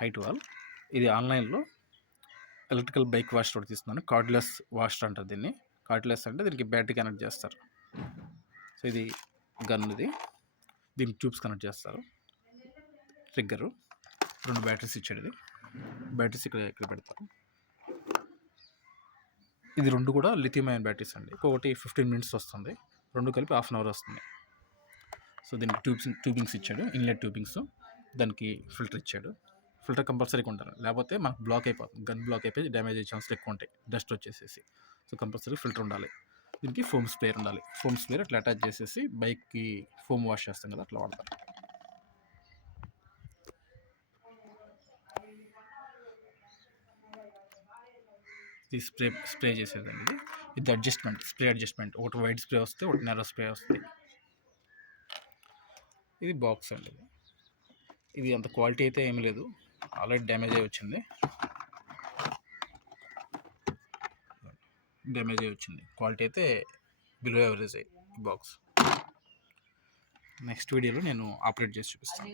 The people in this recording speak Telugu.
Height wall. ఇది ఆన్లైన్లో ఎలక్ట్రికల్ బైక్ వాషర్ ఒకటి తీసుకున్నాను. కార్డ్లెస్ వాషర్ అంటారు దీన్ని. కార్డ్లెస్ అంటే దీనికి బ్యాటరీ కనెక్ట్ చేస్తారు. సో ఇది గన్, ఇది దీనికి ట్యూబ్స్ కనెక్ట్ చేస్తారు. ట్రిగ్గరు, 2 బ్యాటరీస్ ఇచ్చాడు. ఇది బ్యాటరీస్ ఇక్కడ పెడతారు. ఇది 2 కూడా లిథియం అయాన్ బ్యాటరీస్ అండి. ఒకటి 15 minutes వస్తుంది, 2 కలిపి ½ hour వస్తుంది. సో దీనికి ట్యూబింగ్స్ ఇచ్చాడు, ఇన్లెట్ ట్యూబింగ్స్. దానికి ఫిల్టర్ ఇచ్చాడు. ఫిల్టర్ కంపల్సరీగా ఉండాలి, లేకపోతే మనకు బ్లాక్ అయిపోతుంది. గన్ బ్లాక్ అయిపోయి డ్యామేజ్ అయ్యే ఛాన్సులు ఎక్కువ ఉంటాయి, డస్ట్ వచ్చేసేసి. సో కంపల్సరీ ఫిల్టర్ ఉండాలి. దీనికి ఫోమ్ స్ప్రేయర్ ఉండాలి. ఫోమ్ స్ప్రేయర్ అట్లా అటాచ్ చేసేసి బైక్కి ఫోమ్ వాష్ చేస్తాం కదా, అట్లా వాడతారు. ఇది స్ప్రే చేసేదండి. ఇది స్ప్రే అడ్జస్ట్మెంట్. ఒకటి వైట్ స్ప్రే వస్తే, ఒకటి నెరో స్ప్రే వస్తుంది. ఇది బాక్స్ అండి. ఇది అంత క్వాలిటీ అయితే ఏమి లేదు, ఆల్రెడీ డ్యామేజ్ అయ్యి వచ్చింది. క్వాలిటీ అయితే బిలో యావరేజ్ అయ్యి ఈ బాక్స్. నెక్స్ట్ వీడియోలో నేను ఆపరేట్ చేసి చూపిస్తాను.